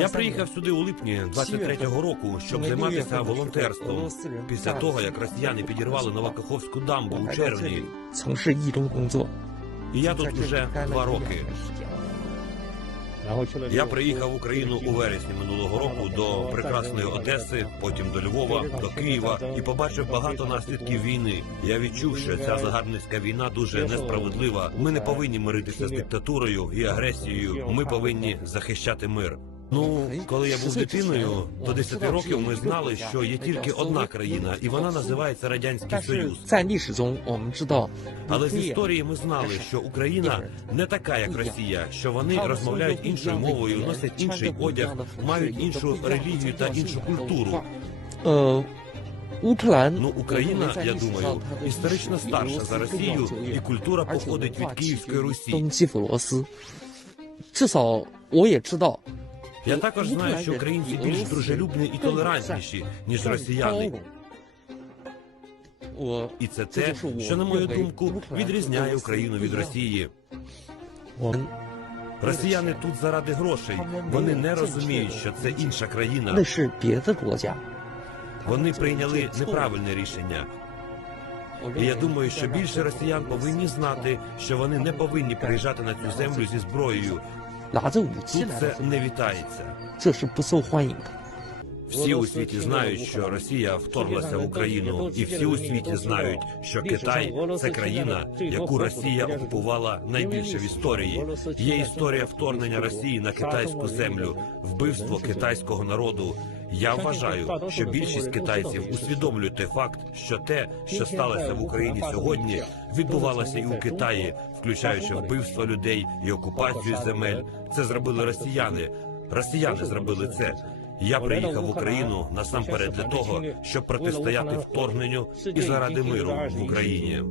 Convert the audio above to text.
Я приїхав сюди у липні 23-го року, щоб займатися волонтерством. Після того як росіяни підірвали Новокаховську дамбу у червні, І я тут вже два роки. Я приїхав в Україну у вересні минулого року до прекрасної Одеси, потім до Львова, до Києва і побачив багато наслідків війни. Я відчув, що ця загарбницька війна дуже несправедлива. Ми не повинні миритися з диктатурою і агресією. Ми повинні захищати мир. Ну, коли я був дитиною, до 10 років ми знали, що є тільки одна країна, і вона називається Радянський Союз. Але з історії ми знали, що? Україна не така, як Росія, що вони розмовляють іншою мовою, носять інший одяг, мають іншу релігію та іншу культуру. Ну, Україна, я думаю, історично старша за Росію, і культура походить від Київської Русі. Я також знаю, що українці більш дружелюбні і толерантніші ніж росіяни. І це те, що на мою думку відрізняє Україну від Росії. Росіяни тут заради грошей. Вони не розуміють, що це інша країна. Вони прийняли неправильне рішення. І я думаю, що більше росіян повинні знати, що вони не повинні приїжджати на цю землю зі зброєю, 拿着武器来的，这是不受欢迎的。Всі у світі знають, що Росія вторглася в Україну, і всі у світі знають, що Китай це країна, яку Росія окупувала найбільше в історії. Є історія вторгнення Росії на китайську землю, вбивство китайського народу. Я вважаю, що більшість китайців усвідомлюють той факт, що те, що сталося в Україні сьогодні, відбувалося і у Китаї, включаючи вбивство людей і окупацію земель. Це зробили росіяни. Росіяни зробили це. Я приїхав в Україну насамперед для того, щоб протистояти вторгненню і заради миру в Україні.